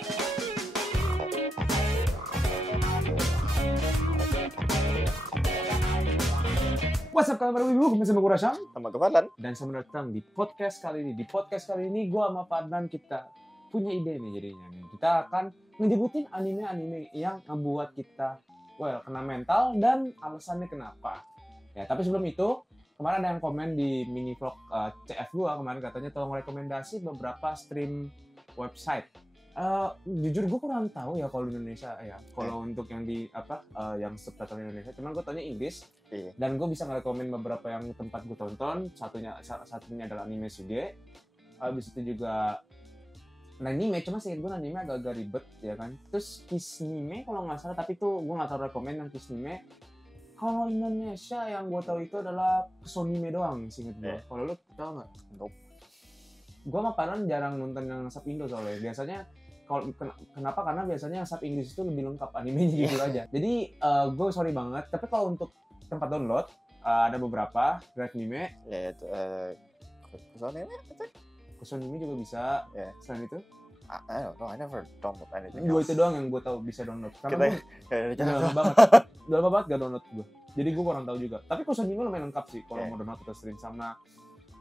What's up kabar wibu, kembali sama gue Rasyam Sama gue Fadlan. dan selamat datang di podcast kali ini. Di podcast kali ini gue sama Fadlan kita punya ide nih jadinya nih. Kita akan ngejebutin anime-anime yang membuat kita kena mental dan alasannya kenapa. Ya, tapi sebelum itu kemarin ada yang komen di mini vlog CF gue kemarin katanya tolong rekomendasi beberapa stream website. Jujur gue kurang tahu ya kalau di Indonesia ya. Kalau untuk yang di yang subtitle Indonesia, cuman gue tanya Inggris. Iya. Dan gue bisa ngerekomen beberapa yang tempat gue tonton. Satunya adalah Anime Suge. Habis itu juga Nanime, cuma seingat gue Nanime agak-agak ribet ya kan. Terus Kisnime kalau nggak salah, tapi tuh gue nggak tahu rekomen yang Kisnime. Kalau Indonesia yang gue tahu itu adalah Sonime doang seingat gue. Kalau lu tau nggak? Nope. Gue sama Paran jarang nonton yang sub Indo soalnya. Biasanya kenapa? Karena biasanya yang sub Inggris itu lebih lengkap animenya gitu aja. Jadi gue sorry banget. Tapi kalau untuk tempat download ada beberapa Drive Anime. Ya itu Kusonime juga bisa. Yeah. Selain itu I don't know, I never download anything. Dua itu doang yang gue tahu bisa download. Karena gue udah lama banget gak download gue. Jadi gue kurang tahu juga. Tapi Kusonime lumayan lengkap sih kalau mau download atau stream. Sama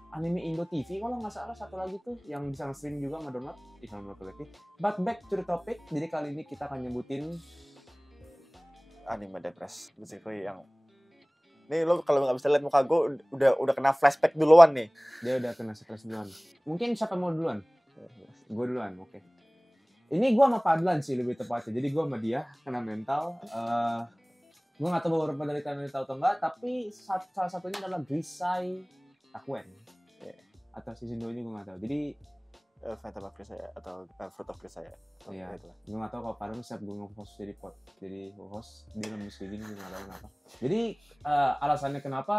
Anime Indo TV kalau nggak salah satu lagi tuh yang bisa stream juga nggak download. But back to the topic. Jadi kali ini kita akan nyebutin anime depres, basically yang nih lo kalau nggak bisa lihat muka gue udah kena flashback duluan nih. Dia udah kena stres duluan. Mungkin siapa mau duluan? Gue duluan, oke. Ini gue sama Padlan sih lebih tepatnya. Jadi gue sama dia kena mental. Gue nggak tahu beberapa dari kalian tahu atau enggak, tapi salah satunya adalah Grisai Takuen. Atau season 2 nya gue nggak tahu. Jadi Phantom of Grisaya atau Fruit of Grisaya. Iya, gue nggak tahu kalau Padlan siap gue nge-host jadi host dia nembus kayak gini, gue nggak tahu kenapa. Jadi alasannya kenapa?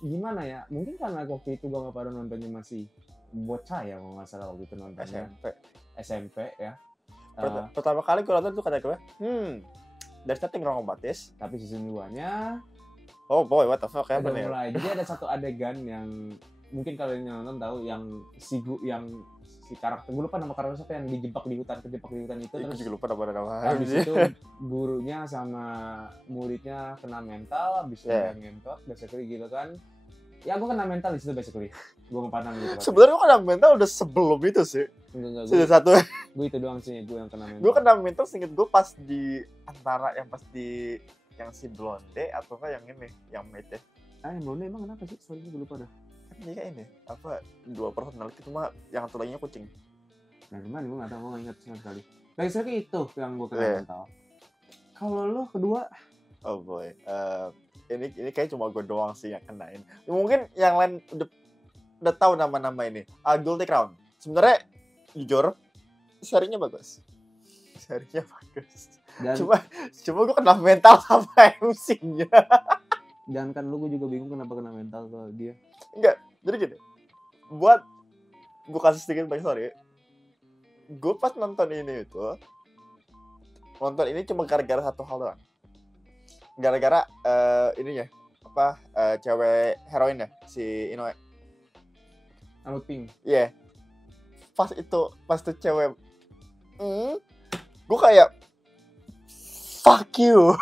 Gimana ya? Mungkin karena waktu itu gue nggak pada nontonnya masih bocah ya, kalau nggak salah waktu itu nontonnya SMP ya. Pertama kali gue nonton tuh kata gue, there's nothing wrong about this. Tapi season 2-nya, oh boy, what the fuck ya bener. mulai. Jadi ada satu adegan yang mungkin kalian yang nonton tahu, yang si karakter, gue lupa nama karakter siapa, yang terjebak di hutan itu. Terus juga lupa nama. Habis itu gurunya sama muridnya kena mental, habis itu ngentot, basically gitu kan. Ya gue kena mental di situ basically. Gue ngepandang gitu. Sebenarnya gue kena mental udah sebelum itu sih. Sudah satu. Gue itu doang sih, gue yang kena mental. Gue kena mental seinget gue pas di antara yang pas di yang si Blonde atau enggak yang ini, yang mate ya. Yang Blonde emang kenapa sih? Soalnya gue lupa dah. Kan dia ini dua personality, cuma yang satu laginya kucing. Nah gimana, gue gak tau, gue gak ingat sama sekali. Lagi itu yang gue kena mental. Kalau lo kedua? Oh boy, ini kayak cuma gue doang sih yang kenain. Mungkin yang lain udah tahu nama-nama ini. Guilty Crown. Sebenarnya jujur serinya bagus. Dan cuma gue kena mental sama MC-nya. Jangan kan lu, gue juga bingung kenapa kena mental ke dia. Enggak, jadi gini. Buat gue kasih sedikit backstory. Gue pas nonton ini cuma gara-gara satu hal doang. Gara-gara ininya cewek heroin ya, si Inoue. Pink. Iya. Pas tuh cewek gue kayak fuck you.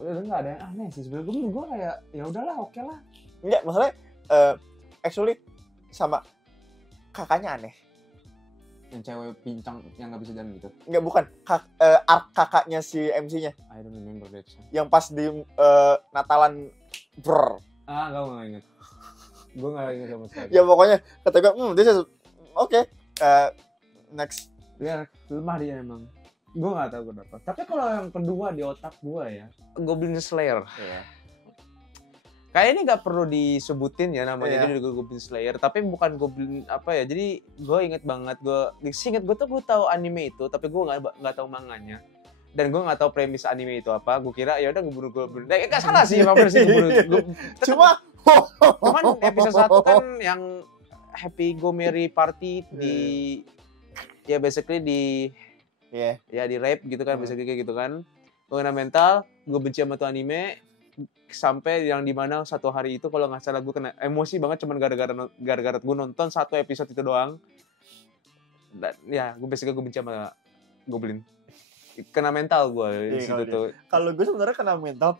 Udah nggak ada yang aneh sih sebenarnya. Gue kayak ya udahlah, oke lah. Enggak, masalahnya actually sama kakaknya aneh. Yang cewek pincang yang nggak bisa jalan gitu. Enggak, bukan. Kakaknya si MC-nya. I don't remember that song. Yang pas di Natalan Gue nggak inget. Gue nggak inget sama sekali. Ya pokoknya kata gue, this is okay. Next. Ya lemah dia emang. Gue nggak tahu kenapa. Tapi kalau yang kedua di otak gue ya, Goblin Slayer. Iya. Kayaknya nggak perlu disebutin ya namanya, jadi Goblin Slayer. Tapi bukan Goblin ya. Jadi gue inget banget, gue tuh tahu anime itu, tapi gue nggak tahu manganya. Dan gue nggak tahu premis anime itu apa. Gue kira ya udah gue bunuh Goblin. Nggak salah sih, emang bener sih gue. Cuman episode 1 kan yang Happy Go Merry Party di ya basically di di rape gitu kan, basically kayak gitu kan. Gue kena mental, gue benci sama tuh anime. Sampai yang dimana satu hari itu kalau nggak salah gue kena emosi banget cuman gara-gara gue nonton satu episode itu doang. Dan ya, gue benci sama Goblin. Kena mental gue di Iya, situ kalau dia. tuh. Kalau gue sebenarnya kena mental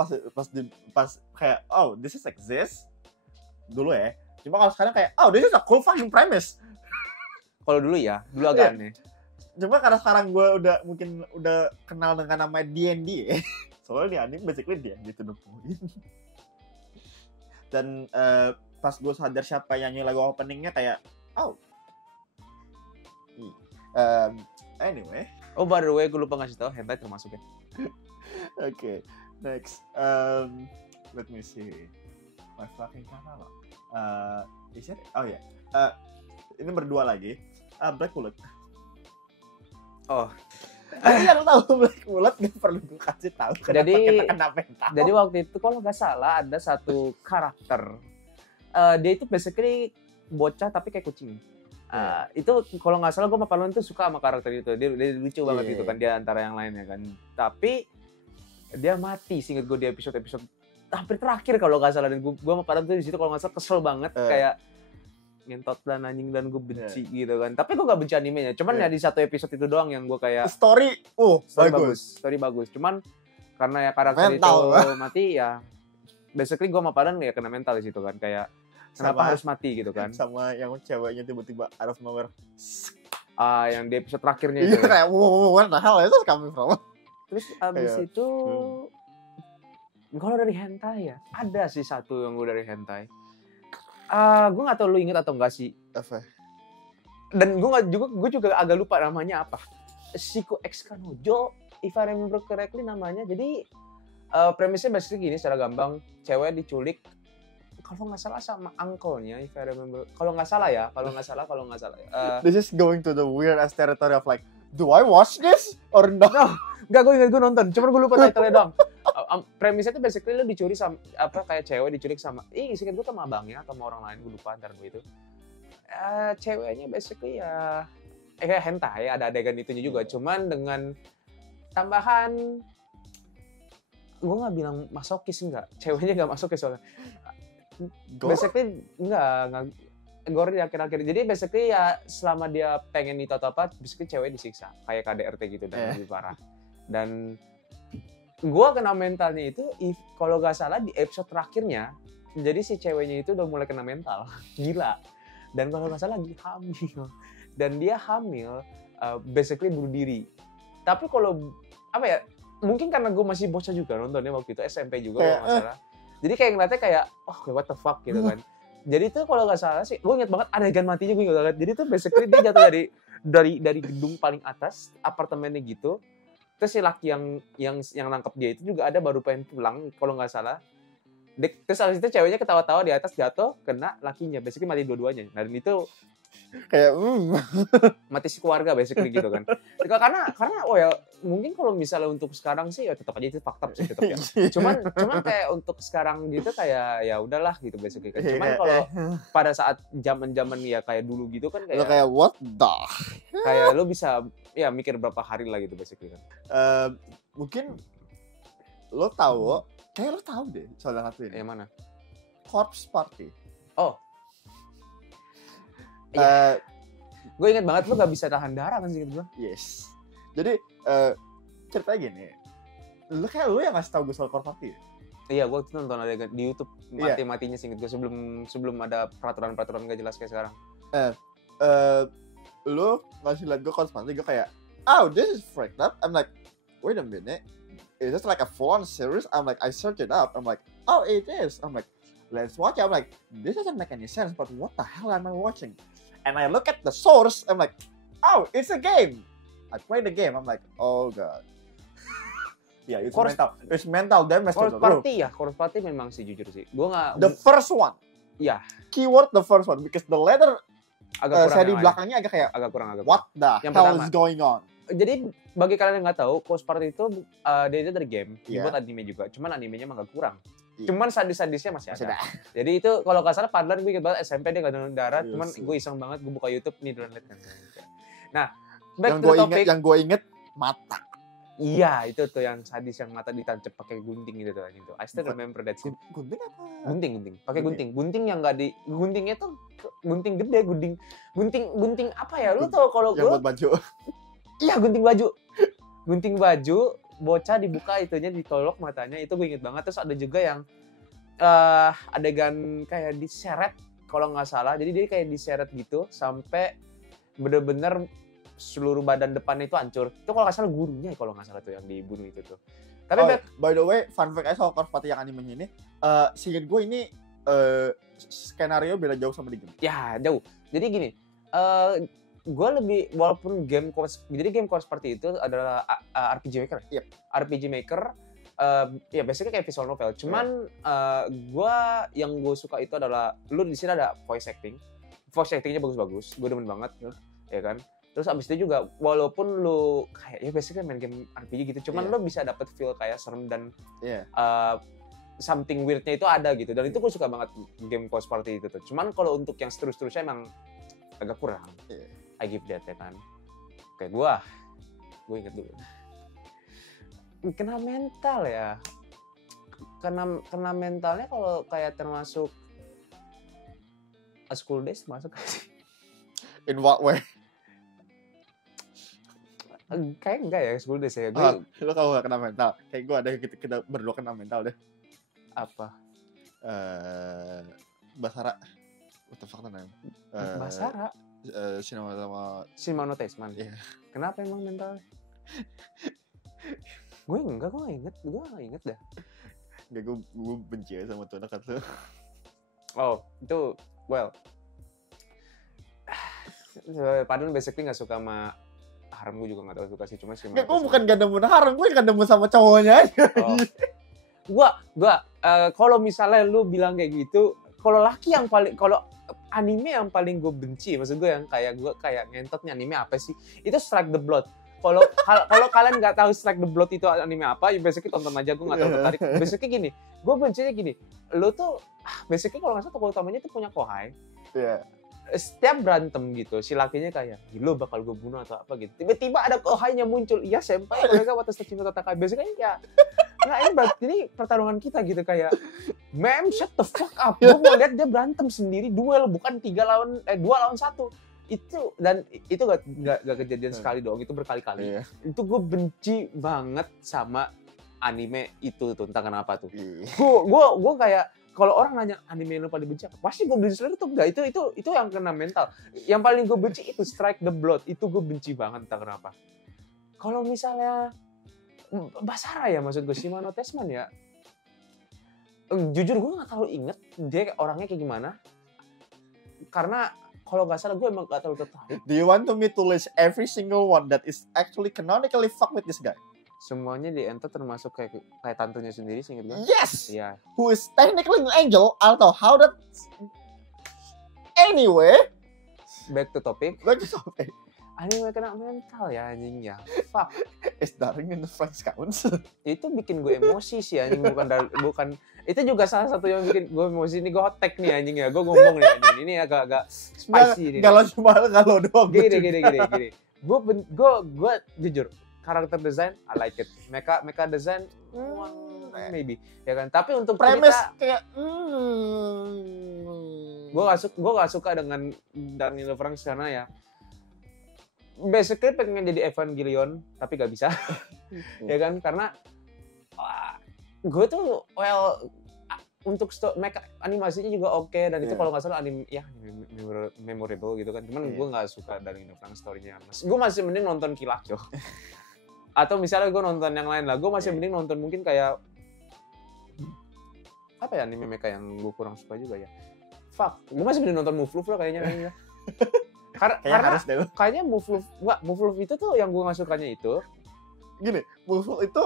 pas kayak oh this is exist dulu ya. Cuma kalau sekarang kayak oh this is a cool fucking premise. Kalau dulu agak aneh. Cuma karena sekarang gue mungkin udah kenal dengan nama D&D ya. Soalnya di anime basically D&D to the point. Dan pas gue sadar siapa yang nyanyi lagu openingnya kayak oh anyway. Oh, by the way, gue lupa ngasih tau, hentai termasuk ya. Okay, next. Let me see. My fucking catalog. Is it? Oh ya. Ini berdua lagi. Black Bullet. Oh. Jadi yang tahu Black Bullet gak perlu gue kasih tahu. Kenapa tahu. Jadi waktu itu kalau nggak salah ada satu karakter. Dia itu basically bocah tapi kayak kucing. Itu kalau nggak salah gue sama Palon tuh suka sama karakter itu. Dia lucu banget itu kan, dia antara yang lainnya kan. Tapi dia mati, seinget gue di episode hampir terakhir kalau nggak salah. Dan gue sama Palon tuh di situ kalau nggak salah kesel banget kayak ngentot dan anjing dan gue benci gitu kan. Tapi gue nggak benci animenya. Cuman ya di satu episode itu doang yang gue kayak story bagus. Cuman karena ya karakter mental itu mati ya. Basically gue sama Palon ya kena mental di situ kan, kayak kenapa harus mati gitu kan. Sama yang ceweknya tiba-tiba out of nowhere. Yang di episode terakhirnya itu. Iya kayak what the hell is this coming from? Terus abis itu kalau dari hentai ya ada sih satu yang gue dari hentai. Gue nggak tahu lu inget atau enggak sih. Apa? Dan gue juga agak lupa namanya apa. Shiko X Kanojo, if I remember correctly namanya. Jadi premisnya basically gini secara gampang, cewek diculik kalau nggak salah sama uncle-nya, if I remember. Kalau nggak salah. This is going to the weird ass territory of like, do I watch this or no? Enggak, gue ingat gue nonton, cuman gue lupa title-nya doang. Premisnya tuh basically lu dicuri sama kayak cewek diculik sama singkat gue sama abangnya atau sama orang lain, gue lupa antar gue itu. Ceweknya basically ya kayak hentai, ada adegan itunya juga, cuman dengan tambahan gue nggak bilang masokis, enggak, ceweknya nggak masokis soalnya. Basically enggak gore di akhir-akhir. Jadi basically ya selama dia pengen itu atau apa, basically cewek disiksa kayak KDRT gitu dan lebih parah. Dan gua kena mentalnya itu kalau nggak salah di episode terakhirnya. Jadi si ceweknya itu udah mulai kena mental. Gila. Dan kalau nggak salah lagi hamil. Dan dia hamil basically bunuh diri. Tapi kalau apa ya? Mungkin karena gue masih bocah juga nontonnya waktu itu, SMP juga kalau nggak salah. Jadi kayak ngeliatnya kayak, what the fuck gitu kan. Jadi tuh kalau nggak salah sih, gue inget banget adegan matinya gue inget banget. Jadi tuh basically dia jatuh dari gedung paling atas, apartemennya gitu. Terus si laki yang nangkep dia itu juga ada baru pengen pulang kalau nggak salah. Terus abis itu ceweknya ketawa-tawa di atas jatuh, kena lakinya. Basically mati dua-duanya. Nah, dan itu kayak mati si keluarga basically gitu kan. Karena mungkin kalau misalnya untuk sekarang sih ya tetap aja itu fakta sih tetap ya. Cuman kayak untuk sekarang gitu kayak ya udahlah gitu basically kan. Cuman kalau pada saat zaman-zaman ya kayak dulu gitu kan kayak what the kayak lo bisa ya mikir berapa hari lah gitu basically kan. Mungkin lo tahu, kayak lo tahu deh soal satu ini. Yang mana? Corpse Party. Oh. Gue inget banget lo gak bisa tahan darah kan sih gue. Yes. Jadi ceritanya gini, lo yang ngasih tau gue soal Corpse Party ya? Iya, gue tuh nonton ada di YouTube mati-matinya sih gue sebelum ada peraturan gak jelas kayak sekarang. Lo ngasih liat gue Corpse Party, gue kayak, oh this is freaked up. I'm like, wait a minute, is this like a full-on series? I'm like, I searched it up. I'm like, oh it is. I'm like, let's watch it. I'm like, this doesn't make any sense, but what the hell am I watching? And I look at the source, I'm like, oh, it's a game. I play the game, I'm like, oh god. Yeah, it's mental damage. Corpse Party memang sih jujur sih. Gua nggak. The first one. Iya. Keyword the first one, because the letter seri belakangnya agak kurang. What the hell is going on? Jadi bagi kalian yang nggak tahu, Corpse Party itu dia itu dari game, dibuat anime juga. Cuman animenya emang agak kurang. Cuman sadis-sadisnya masih ada. Jadi itu kalau nggak salah Padlan gue inget banget SMP dia nggak download darah, cuman gue iseng banget gue buka YouTube nih download kan. Nah, back to the topic. Yang gue inget mata. Iya, itu tuh yang sadis yang mata ditancap pakai gunting gitu tuh anjing tuh. I still Bukan. remember that scene. Gunting apa? Gunting, pakai Gunting. gunting yang enggak di guntingnya tuh gunting gede, gunting apa ya? Lu tau kalau Yang gua buat baju. iya gunting baju. Gunting baju, bocah dibuka itunya ditolok matanya, itu gue inget banget. Terus ada juga yang adegan kayak diseret kalau nggak salah. Jadi dia kayak diseret gitu sampai bener-bener seluruh badan depannya itu hancur. Itu kalau nggak salah gurunya kalau nggak salah tuh yang dibunuh itu tuh. Tapi By the way, fun fact aja soal Corpse Party yang animenya ini, seinget gue ini skenario beda jauh sama di game. ya jauh. Jadi gini, gue lebih walaupun game Corpse Party itu adalah RPG Maker. Yep. RPG Maker ya basically kayak visual novel. Cuman yang gue suka itu adalah lu di sini ada voice acting. Voice actingnya bagus-bagus. Gue demen banget, ya kan. Terus abis itu juga walaupun lu kayak ya basically main game RPG gitu, cuman lu bisa dapet feel kayak serem dan something weirdnya itu ada gitu. Dan itu gue suka banget game Corpse Party itu tuh. Cuman kalau untuk yang seterusnya emang agak kurang. I give that ya kan. Kayak gue inget dulu. Kena mental ya. Kena mentalnya kalau kayak termasuk A School Days masuk gak sih? In what way? Kayak enggak ya School Days ya. Lu kalau gak kena mental, kayak gue ada kita berdua kena mental deh. Apa? Basara. What the fuck namanya? Basara? Cinema no Tesman. Iya. Kenapa emang mentalnya? gue gak inget dah. Enggak, gue benci aja sama tuh anak itu. Oh, itu well. Padahal basically gak suka sama harem, gue juga gak tau suka sih, cuma sih. Gue bukan gak nemu harem, gue gak nemu sama cowoknya aja. Oh. Gua kalau misalnya lu bilang kayak gitu, kalau anime yang paling gue benci, maksud gue yang kayak gue kayak ngentotnya anime apa sih? Itu Strike the Blood. Kalau kalian nggak tahu Strike the Blood itu anime apa, ya basically tonton aja, gue nggak tahu tertarik. Basically gini, gue bencinya gini, lu tuh basically kalau nggak salah tokoh utamanya tuh punya kohai. Iya. Setiap berantem gitu, si lakinya kayak, lo bakal gue bunuh atau apa gitu. Tiba-tiba ada kohainya muncul, iya senpai, mereka watas tercinta tatakai. Basically ya, nah ini berarti ini pertarungan kita gitu kayak, ma'am shut the fuck up. Gue mau lihat dia berantem sendiri, duel, bukan 2 lawan 1. Itu gak kejadian sekali doang, itu berkali-kali. Iya. Itu gue benci banget sama anime itu tuh, entah kenapa tuh. Iya. Gue kayak kalau orang nanya anime yang paling benci apa, pasti Goblin Slayer tuh enggak, itu yang kena mental. Yang paling gue benci itu Strike the Blood, itu gue benci banget entah kenapa. Kalau misalnya Basara ya, maksud gue Shima no Tesman ya, jujur gue nggak terlalu inget dia orangnya kayak gimana, karena kalau nggak salah gue emang nggak terlalu tertarik. Do you want me to list every single one that is actually canonically fuck with this guy? Semuanya di Ento termasuk kayak tantunya sendiri sih gitu. Yes. Iya. Who is technically an angel? I don't know how that. Anyway, back to topic. Anime kena mental ya anjing ya. Fuck. Is Daring in the French counts? Itu bikin gue emosi sih anjing, bukan. Itu juga salah satu yang bikin gue emosi. Ini gue hot take nih anjing ya. Gue ngomong nih anjing. Ini agak spicy nih. Kalau cuma kalau doang. Gini. Gue jujur, karakter design I like it. Mecha design maybe ya kan. Tapi untuk premise cerita kayak gue gak suka dengan Daniel Franks karena ya basically pengen jadi Evangelion tapi gak bisa. Ya kan, karena gue tuh untuk mecha animasinya juga oke, dan itu kalau nggak salah memorable gitu kan. Cuman gue nggak suka dari Franks story-nya. Gue masih mending nonton Kill la Kill. Atau misalnya gue nonton yang lain lah, gue masih mending nonton mungkin kayak apa ya anime mecha yang gue kurang suka juga ya. Fuck, gue masih mending nonton Move Love lah kayaknya. Karena kayaknya Move Love itu tuh yang gue nggak sukanya itu. Gini, Move Love itu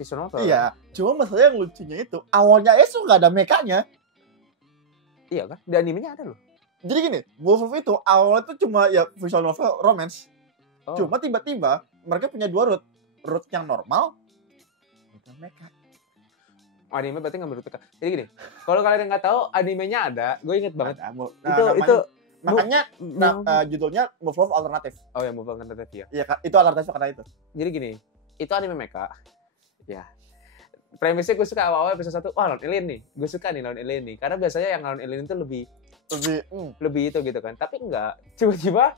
visual novel. Iya, cuma masalah yang lucunya itu awalnya itu nggak ada mekanya. Iya kan? Di animenya ada loh. Jadi gini, Move Love itu awalnya tuh cuma ya visual novel romance. Oh. Cuma tiba-tiba mereka punya 2 route yang normal, bukan mecha. Anime berarti nggak menurut mereka. Jadi gini, kalau kalian nggak tahu animenya ada, gue inget banget. Itu Makanya judulnya Move Love Alternative. Oh ya, Move Alternative ya. Iya, itu alternatif karena itu. Jadi gini, itu anime mecha. Ya. Premisnya gue suka awal-awal episode 1, wah lawan alien nih. Gue suka nih lawan alien nih. Karena biasanya yang lawan alien itu lebih itu gitu kan. Tapi enggak. Tiba-tiba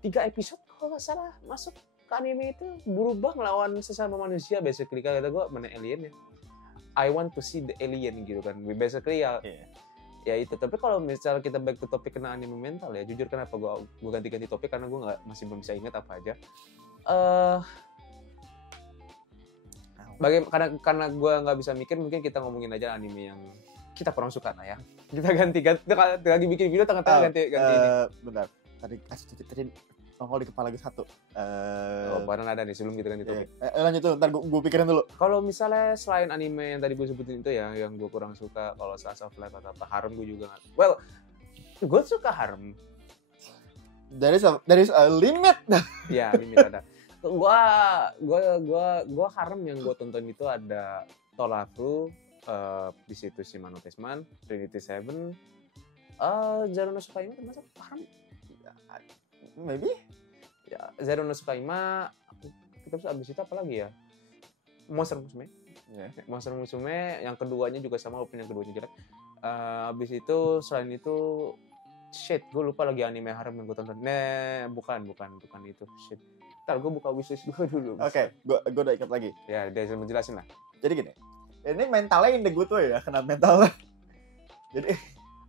3 episode kalau nggak salah masuk ke anime itu berubah ngelawan sesama manusia. Basically kata gue, mana alien ya? I want to see the alien gitu kan. Basically ya, ya itu. Tapi kalau misal kita back to topik kena anime mental ya, jujur kenapa gue ganti-ganti topik karena gue masih belum bisa ingat apa aja. Karena gue nggak bisa mikir, mungkin kita ngomongin aja anime yang kita kurang suka ya. Kita ganti lagi bikin video tengah-tengah ganti ini. Bentar, tadi nongol di kepala lagi satu. Barang ada nih sebelum kita ganti topik. Lanjut tuh, ntar gue pikirin dulu. Kalau misalnya selain anime yang tadi gue sebutin itu ya, yang gue kurang suka, kalau Slice of Life atau apa, Harem gue juga nggak. Well, gue suka Harem. There is a limit. Ya, limit ada. Gua Harem yang gue tonton itu ada Tolafru, di situ Shimano Tesman, Trinity Seven, Zero no Tsukaima termasuk Harem. Maybe. Ya, Zero no Tsukaima. Terus abis itu apa lagi ya? Monster Musume. Yeah. Monster Musume yang keduanya juga sama, walaupun yang keduanya jelek. Abis itu selain itu gue lupa lagi anime Harem yang gue tonton. Bukan itu. Ntar gue buka wishlist gue dulu. Oke, gue udah ingat lagi. Ya, dia menjelasin lah. Jadi gini, ini mentalnya in the good way ya, kena mental.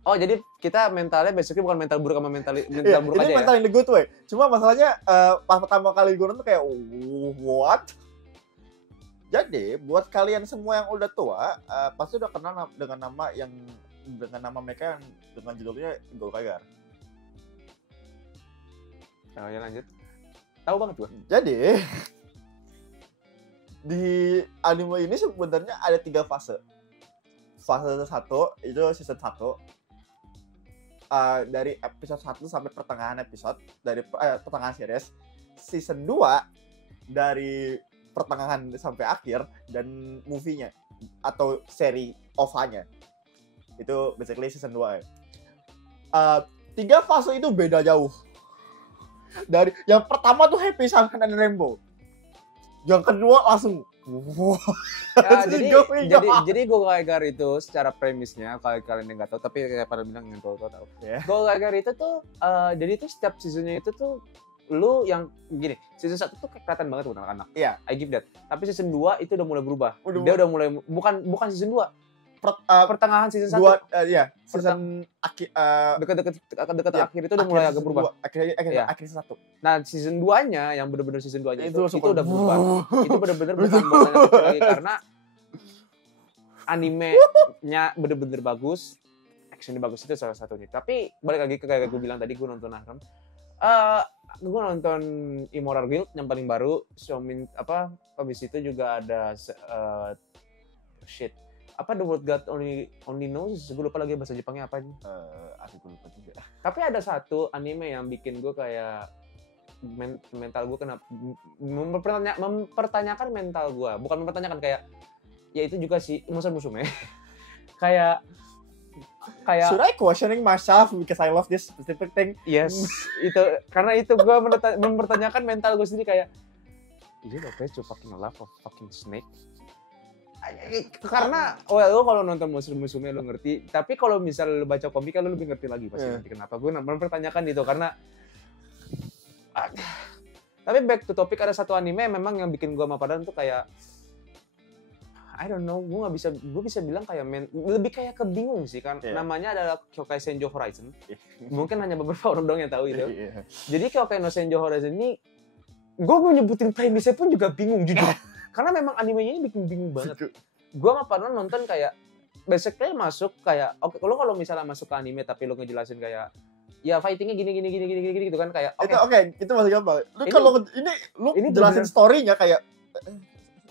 Jadi kita mentalnya basically bukan mental buruk sama mental buruk aja ya? Ini mental in the good way. Cuma masalahnya pas pertama kali gue nonton kayak, what? Jadi, buat kalian semua yang udah tua, pasti udah kenal dengan nama mereka yang dengan judulnya Golkagar. Oh ya, lanjut. Tahu banget gue. Jadi di anime ini sebenarnya ada 3 fase. Fase 1 itu season 1. Dari episode 1 sampai pertengahan episode, dari pertengahan series. Season 2 dari pertengahan sampai akhir, dan movie-nya atau seri OVA-nya. Itu basically season 2 ya. 3 fase itu beda jauh. Dari yang pertama tuh Happy Sunshine and Rainbow. Yang kedua langsung jadi Golkagar itu secara premisnya, kalau kalian yang nggak tahu, tapi kayak pada bilang yang tahu. Golkagar itu tuh jadi itu setiap seasonnya itu tuh lu yang gini, season 1 tuh kelihatan banget buat anak-anak. Iya. I give that. Tapi season 2 itu udah mulai berubah. Dia udah mulai bukan season 2. Pertengahan season 1. Iya, season dekat akhir itu udah mulai agak berubah. Akhir season 1. Nah, season 2-nya yang benar-benar season 2-nya itu udah berubah. Itu benar-benar bukan banyak lagi karena animenya benar-benar bagus. Actionnya bagus, itu salah satunya. Tapi balik lagi ke kayak gue bilang tadi, gue nonton Harem. Gue nonton Immoral Guild yang paling baru. Habis itu juga ada The World God Only Knows. Gue lupa lagi bahasa Jepangnya apa nih. Aku lupa juga. Tapi ada satu anime yang bikin gue kayak mental gue kena mempertanyakan mental gue. Bukan mempertanyakan, kayak ya itu juga sih Monster Musume. kayak Should I questioning myself because I love this specific thing? Yes, itu karena itu gue mempertanyakan mental gue sendiri, kayak is it okay to fucking love a fucking snake? Karena lo kalau nonton Monster Musume lo ngerti, tapi kalau misal lo baca komik kan lo lebih ngerti lagi pasti nanti kenapa gue mempertanyakan itu. Karena tapi back to topic, ada satu anime memang yang bikin gue sama Padan tuh kayak I don't know, gue bisa bilang kayak lebih kayak kebingung sih kan. Namanya adalah Kyokai Senjo Horizon. Mungkin hanya beberapa orang doang yang tahu itu. Jadi Kyokai no Senjo Horizon ini gue mau nyebutin premisnya pun juga bingung jujur. Karena memang animenya ini bikin bingung banget. Gue sama Parman nonton kayak basically masuk kayak lo kalau misalnya masuk ke anime tapi lo ngejelasin kayak ya fightingnya gini gitu kan, kayak itu masih gampang. Lu kalau ini jelasin story-nya kayak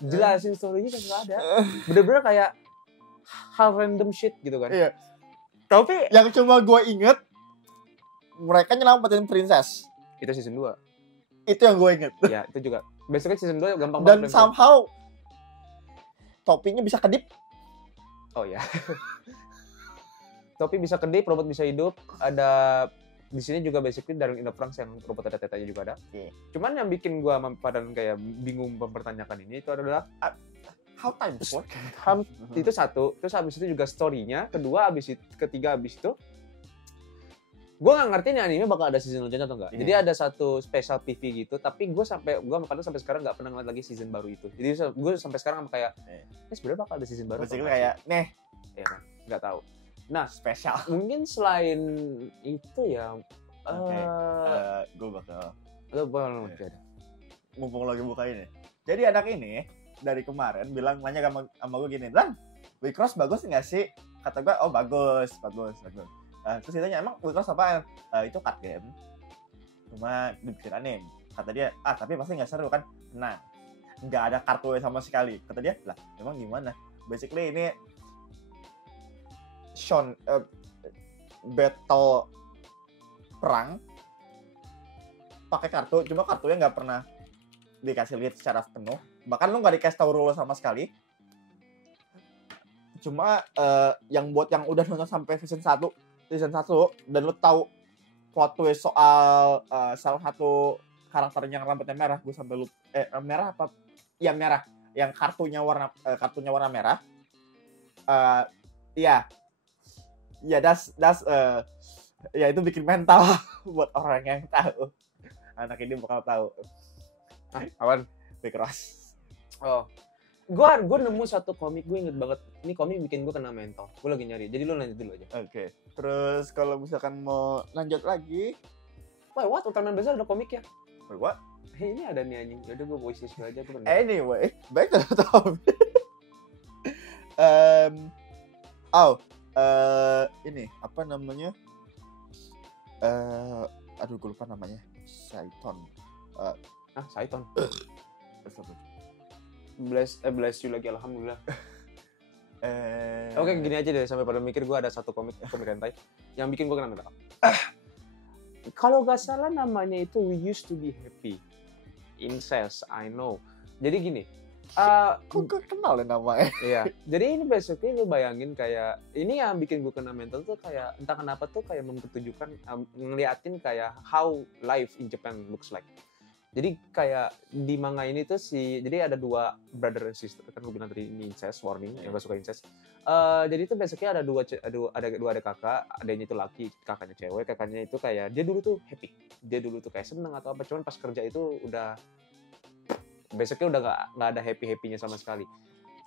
jelasin story-nya kan nggak ada. Bener-bener kayak hal random shit gitu kan. Iya. Tapi yang cuma gue inget mereka nyelamatin princess. Itu season 2. Itu yang gue inget. Ya, itu juga. Basically season 2 gampang banget. Dan somehow topinya bisa kedip. Oh ya. Topi bisa kedip, robot bisa hidup, ada di sini juga basically Darling in the Franxx yang robot ada tetanya juga ada. Oke. Cuman yang bikin gua padahal kayak bingung mempertanyakan ini itu adalah How time work? itu satu, terus habis itu juga story-nya, ketiga habis itu gue nggak ngerti nih anime bakal ada season lanjutannya atau enggak. Jadi ada satu special TV gitu, tapi gue padahal sampai sekarang nggak pernah ngeliat lagi season baru itu. Jadi gue sampai sekarang kayak, sebenarnya bakal ada season baru. Basically kayak, nih, ya kan, nggak tahu. Nah, spesial. mungkin selain itu ya, gue bakal. Lo bakal ada. Mumpung lagi buka ini. Jadi anak ini dari kemarin nanya sama gue gini, Lan, Wicross bagus nggak sih? Kata gue, oh bagus. Terus dia tanya, emang Wicross apaan? Itu card game. Cuma dibikin anime. Kata dia, tapi pasti nggak seru kan? Nah, nggak ada kartu sama sekali. Kata dia, lah, emang gimana? Basically ini battle perang pakai kartu, cuma kartunya nggak pernah dikasih lihat secara penuh. Bahkan lu nggak dikasih tahu rule sama sekali. Cuma yang buat yang udah nonton sampai season 1 dan lu tahu plot twist soal salah satu karakter yang rambutnya merah, gue sampai lupa merah apa? Iya merah, yang kartunya warna merah. Ya itu bikin mental buat orang yang tahu. Anak ini bakal tahu. Awan, Wicross. Oh, gue nemu satu komik, gue inget banget. Ini komik bikin gue kena mental. Gue lagi nyari. Jadi lu lanjut dulu aja. Oke. Terus kalau misalkan mau lanjut lagi, what? Ultraman Berserk ada komik ya? wait, what? Ini ada nih anjing. Yaudah gue voice dulu aja. Anyway, back to the topic. Ini apa namanya? Aduh, gue lupa namanya. Saiton. Saiton. Bless you lagi, alhamdulillah. Oke, gini aja deh, sampai pada mikir gue ada satu komik hentai yang bikin gue kena mental. Kalau gak salah namanya itu We Used to Be Happy. Incest, I know. Jadi gini, kok kenal ya namanya? Iya, jadi ini basically lu bayangin kayak, ini yang bikin gue kena mental tuh kayak, entah kenapa tuh kayak mempertunjukkan, ngeliatin kayak how life in Japan looks like. Jadi kayak di manga ini tuh jadi ada dua brother and sister, kan gue bilang tadi ini incest, warning, yang gak suka incest. Jadi itu basically ada dua ada kakak, adanya itu laki, kakaknya cewek, kakaknya itu kayak, dia dulu tuh happy, dia dulu tuh kayak seneng atau apa, cuman pas kerja itu udah, basically udah nggak ada happy-happynya sama sekali.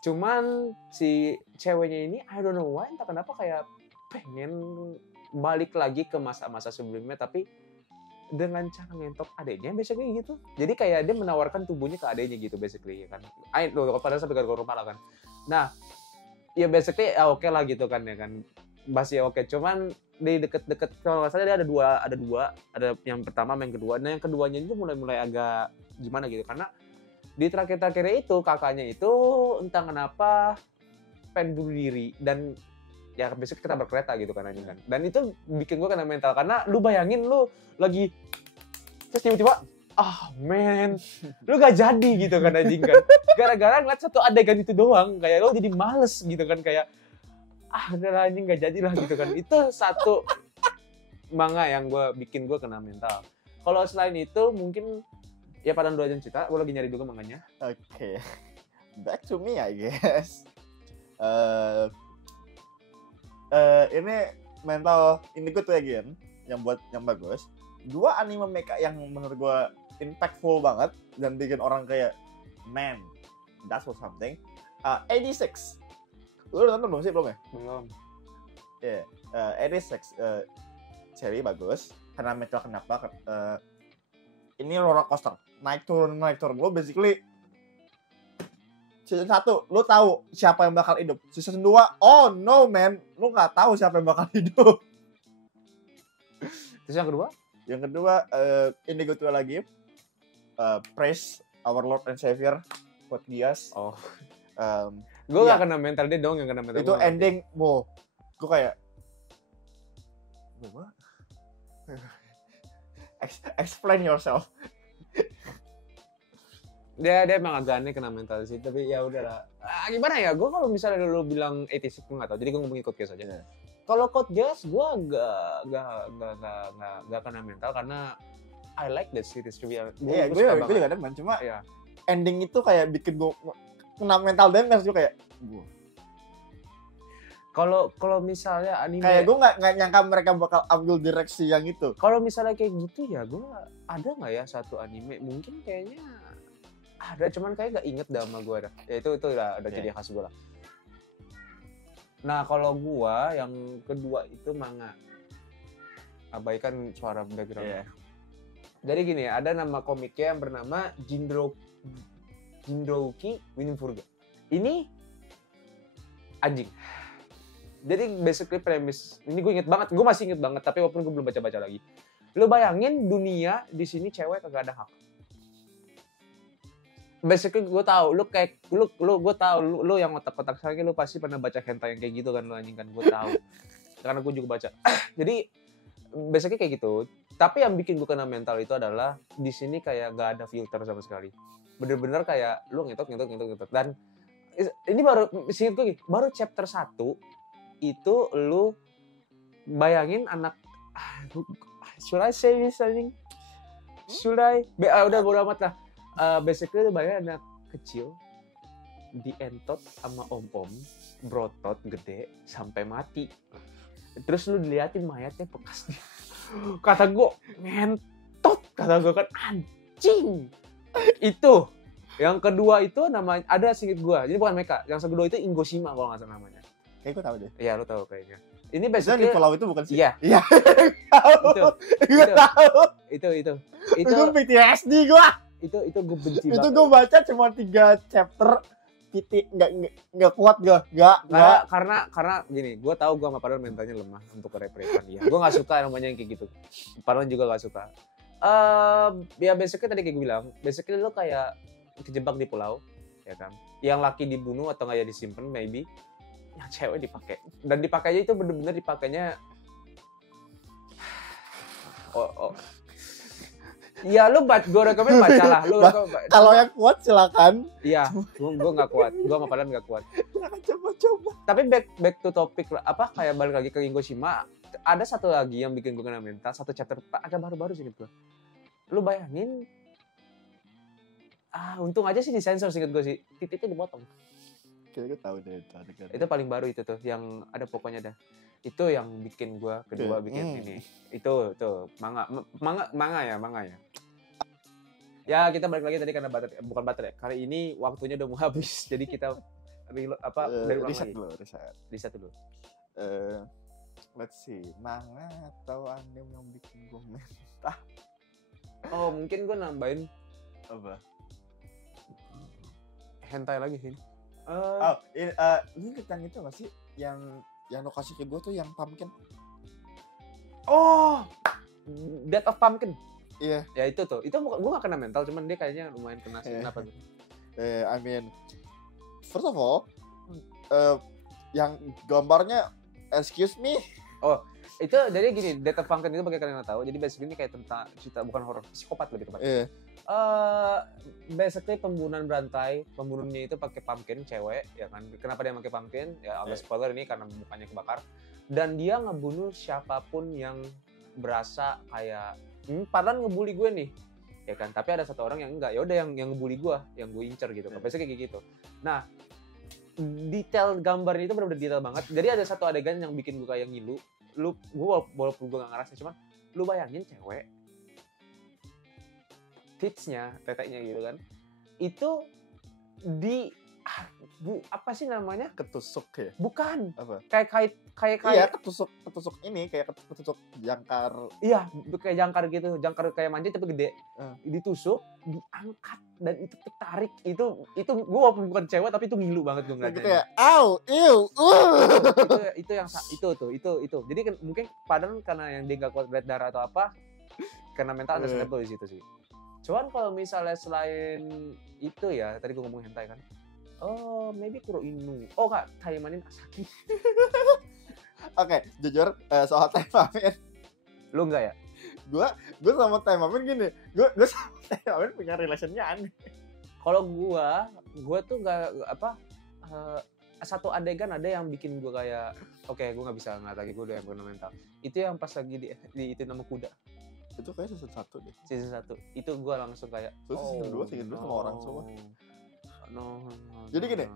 Cuman si ceweknya ini, I don't know why, entah kenapa kayak pengen balik lagi ke masa-masa sebelumnya, tapi dengan cara ngentot adeknya basically gitu. Jadi kayak dia menawarkan tubuhnya ke adeknya gitu basically ya kan. Padahal sampai ke rumah lah kan. Nah, ya basically oke lah gitu kan ya kan. Masih oke. Cuman di deket-deket kalau nggak salah dia ada dua, ada yang pertama sama yang kedua. Nah, yang keduanya itu mulai agak gimana gitu karena di terakhir-terakhir itu kakaknya itu entah kenapa pengen bunuh diri dan ya besok kita berkereta gitu kan anjing kan. Dan itu bikin gue kena mental karena lu bayangin lu lagi terus tiba-tiba lu gak jadi gitu kan anjing kan. Gara-gara ngeliat satu adegan itu doang kayak lu jadi males gitu kan kayak udah anjing gak jadi lah gitu kan. Itu satu manga yang bikin gue kena mental. Kalau selain itu mungkin ya Padang Dua Jam Cita, gue lagi nyari juga manganya. Oke. Back to me I guess. Ini mental ini good again yang bagus. Dua anime mecha yang menurut gue impactful banget dan bikin orang kayak man, that's was something. 86. Lu udah nonton belum sih belum ya? Belum. Ya, 86 seri bagus. Karena mecha kenapa? Ini roller coaster, naik turun. Lu basically Season 1, lu tahu siapa yang bakal hidup. Season 2, oh no man, lu nggak tahu siapa yang bakal hidup. Terus yang kedua? Yang kedua, ini gue tua lagi. Praise our Lord and Savior, Code Geass. Oh. Gue nggak kena mental, dia dong yang kena mental. Itu ending, gue kayak, what? Explain yourself. Dia emang agak aneh kena mental sih, tapi ya udahlah. Gimana ya, gue kalau misalnya lu bilang 86 gue nggak tahu, jadi gue ngomongin Code Geass aja. Kalau Code Geass gue gak kena mental karena I like that series juga. Iya, gue juga demen, cuma ya. Ending itu kayak bikin gue kena mental damage juga kayak gue. Kalau misalnya anime kayak gue nggak nyangka mereka bakal ambil direksi yang itu. Kalau misalnya kayak gitu ya gue ada nggak ya satu anime mungkin kayaknya ada, cuman kayak gak inget dah sama gue dah. Ya itu udah jadi khas gue lah. Nah kalau gue yang kedua itu manga. Abaikan suara background. Yeah. Jadi gini, ada nama komiknya yang bernama Jindrouki Winfurga. Ini anjing. Jadi basically premis, ini gue masih inget banget, tapi walaupun gue belum baca-baca lagi. Lu bayangin dunia di sini cewek kagak ada hak. Basically gue tahu, gue tahu lu yang otak-otak saya lu pasti pernah baca hentai yang kayak gitu kan lu anjing kan, gue tahu. Karena gue juga baca. Jadi basically kayak gitu. Tapi yang bikin gue kena mental itu adalah di sini kayak gak ada filter sama sekali. Bener-bener kayak lu ngetot. Dan ini baru chapter 1 itu lu bayangin anak should I say this anjing? Udah bodo amat lah. Basically lu bayangin anak kecil dientot sama om-om brotot gede sampai mati. Terus lu diliatin mayatnya bekas dia. Kata gue ngentot, kata gue kan anjing. Itu yang kedua itu namanya ada singkat gue, jadi bukan Mecha. Yang kedua itu Ingoshima kalau nggak salah namanya. Kayak gue tahu deh. Iya lu tahu kayaknya. Ini basically di pulau itu bukan sih? Iya. Itu. Itu PTSD gue. Itu gue benci banget. Itu gue baca cuma 3 chapter. Titik nggak kuat gue nggak karena gini, gue tahu gue sama Padahal mentalnya lemah untuk rep-repan dia. Gue nggak suka namanya yang kayak gitu. Padahal juga nggak suka. Ya basically tadi kayak gue bilang, basically lo kayak kejebak di pulau, ya kan? Yang laki dibunuh atau nggak ya disimpan maybe, yang cewek dipakai. Dan dipakainya itu bener-bener dipakainya. Iya, gue rekomen bacalah. Kalau yang kuat silakan. Iya, gue nggak kuat. Gue sama Padahal nggak kuat. Coba. Tapi back to topic apa kayak balik lagi ke Ingoshima. Ada satu lagi yang bikin gue kena mental. Satu chapter agak baru-baru sih gitu. Lu bayangin. Untung aja sih disensor singkat gue sih. Titiknya dipotong. Kayaknya gue tahu deh. Itu paling baru itu tuh. Yang ada pokoknya dah. Itu yang bikin gue kedua bikin ini. Itu manga ya. Ya kita balik lagi tadi karena bukan baterai. Kali ini waktunya udah mau habis. Jadi kita dari ulang lagi. Riset dulu. Let's see. Manga atau anime yang bikin gue mentah? Oh mungkin gue nambahin apa? Hentai lagi sih. Lu inget yang itu nggak sih? Yang lo kasih ke gue tuh yang pumpkin. Oh, Death of Pumpkin. Iya. Ya itu tuh. Itu gue gak kena mental, cuman dia kayaknya lumayan kena sih. Kenapa tuh? I mean, first of all, yang gambarnya, excuse me. Oh, itu jadi gini, Death of Pumpkin itu bagi kalian yang tahu. Jadi basically ini kayak tentang cerita bukan horor, psikopat lebih tepatnya. Iya. Basically pembunuhan berantai, pembunuhnya itu pakai pumpkin cewek, ya kan? Kenapa dia pakai pumpkin? Ya agak spoiler ini karena mukanya kebakar. Dan dia ngebunuh siapapun yang berasa kayak padahal ngebully gue nih, ya kan? Tapi ada satu orang yang enggak, ya udah yang ngebully gue, yang gue incer gitu. Biasanya kayak gitu. Nah, detail gambarnya itu benar-benar detail banget. Jadi ada satu adegan yang bikin gue kayak ngilu. Gue walaupun gue nggak ngerasa, cuman lu bayangin cewek titsnya, teteknya gitu kan, itu apa sih namanya? Ketusuk ya? Bukan. Apa? Kayak iya, ketusuk ini kayak ketusuk jangkar. Iya, kayak jangkar gitu, jangkar kayak manjat tapi gede. Ditusuk, diangkat dan itu ketarik. Itu gue walaupun bukan cewek tapi itu ngilu banget gue ngeliatnya. Gitu ya. Au, ew. Itu yang itu. Jadi mungkin padahal karena yang dia nggak kuat lihat darah atau apa, karena mental ada sensitif di situ sih. Cuman kalau misalnya selain itu ya, tadi gue ngomong hentai kan. Oh, maybe Kuro Inu. Oh, enggak, Taimanin Asaki. Oke, jujur soal Taimanin. Lu enggak ya? Gue sama Taimanin gini. Gue sama Taimanin punya relationnya aneh. Kalau gue tuh enggak satu adegan ada yang bikin gue kayak oke, gue nggak bisa ngeliat lagi, gue udah yang fundamental. Itu yang pas lagi di itu nama kuda. Itu kayak season 1 deh. Season 1 itu gue langsung kayak Terus season 2 sama orang semua. No. Jadi gini,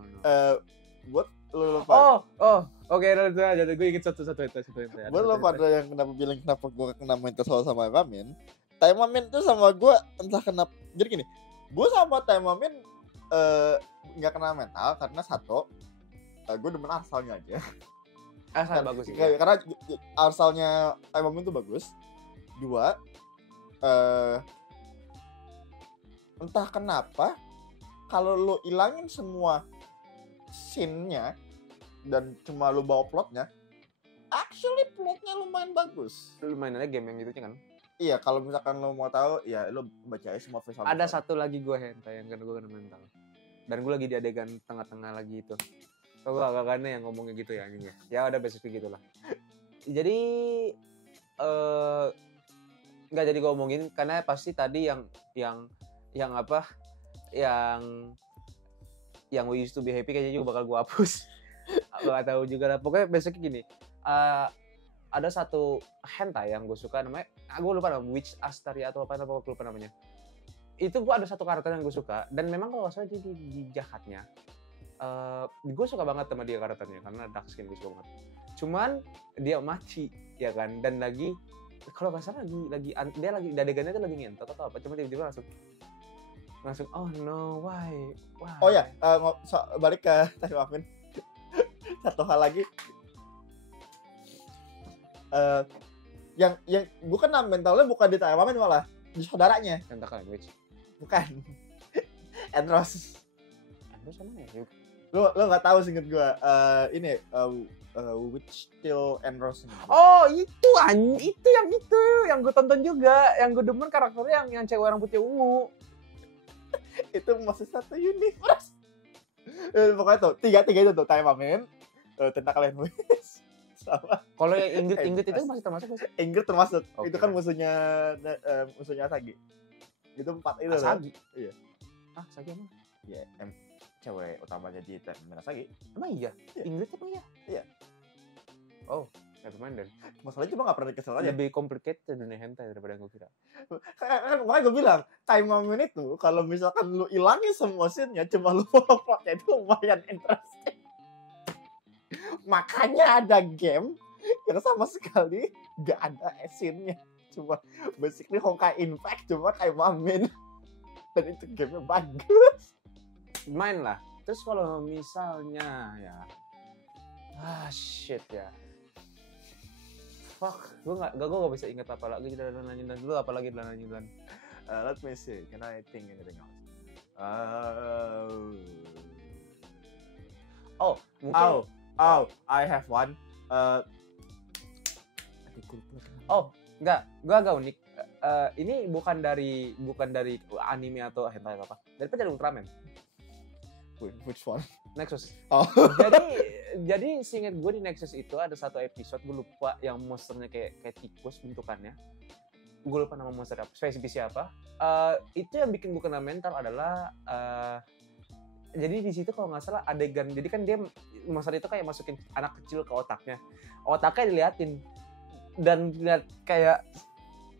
buat lo pada Oke, jadi gue inget satu itu. Buat lo pada yang kenapa gue kena mental sama Taimamin. Taimamin tuh sama gue entah kenapa. Jadi gini, gue sama Taimamin nggak kena mental karena satu, gue demen arsalnya aja. Asalnya bagus sih. Karena arsalnya Taimamin tuh bagus. Dua, entah kenapa kalau lo ilangin semua scene-nya dan cuma lo bawa plotnya, actually plotnya lumayan bagus. Lumayan aja game yang gitu kan. Iya, kalau misalkan lo mau tahu, ya lo baca aja semua visual. Ada satu lagi gue hentai yang gue kena mental. Dan gue lagi di adegan tengah-tengah lagi itu. Kalau gue agak-agaknya yang ngomongnya gitu ya anjingnya. Ya udah basically gitulah. Jadi nggak jadi gue ngomongin karena pasti tadi yang apa? Yang we used to be happy kayaknya juga bakal gue hapus. Gak tahu juga lah. Pokoknya basically gini. Ada satu hentai yang gue suka namanya, gue lupa namanya, Witch Astaria atau apa gue lupa namanya. Itu gue ada satu karakter yang gue suka dan memang kalau nggak salah dia di jahatnya. Gue suka banget sama dia karakternya karena dark skin gue suka banget. Cuman dia mati ya kan, dan lagi kalau nggak salah dia lagi adegannya tuh lagi ngentot atau apa, cuma tiba-tiba langsung oh no why. Oh ya, balik ke Taimamin. Satu hal lagi. Yang gue kena mentalnya bukan di Taimamin malah di saudaranya. Tentacle language. Bukan. Andros sama ya? Lo nggak tahu singkat gue. Ini Witch Till Andros. Oh itu yang gue tonton juga, yang gue demen karakternya yang cewek rambutnya ungu. Itu masih satu universe. Pokoknya tuh tiga itu tuh Taimamin, Tentacle language. Kalau yang Ingrid itu masih termasuk sih? Ingrid termasuk. Okay. Itu kan musuhnya Asagi. Itu 4 itu. Asagi. Iya. Asagi emang? Iya, cewek utamanya di Asagi. Emang iya? Ingrid emang iya? Iya. Oh, never mind then. Masalahnya cuma enggak pernah dikasih aja. Lebih complicated dunia hentai daripada yang gue kira. Kan makanya gue bilang, Taimamin itu kalau misalkan lu ilangin semua scene-nya cuma lu plotnya itu lumayan interesting. Makanya ada game yang sama sekali gak ada scene-nya, cuma basically Honkai Impact cuma Taimamin, dan itu gamenya bagus. Main lah. Terus kalau misalnya ya shit ya, fuck, gue gak bisa ingat apa lagi dari lanjutan dulu, apalagi dari lanjutan. Let me see, can I think anything else? Mungkin I have one. Enggak, gue agak unik. Ini bukan dari anime atau hentai apa, dari Ultraman. Which one? Nexus. Oh. Jadi seinget gue di Nexus itu ada satu episode, gue lupa, yang monsternya kayak tikus bentukannya. Gue lupa nama monster apa, spesies apa. Itu yang bikin gue kena mental adalah jadi di situ kalau nggak salah adegan, jadi kan dia monster itu kayak masukin anak kecil ke otaknya diliatin dan lihat kayak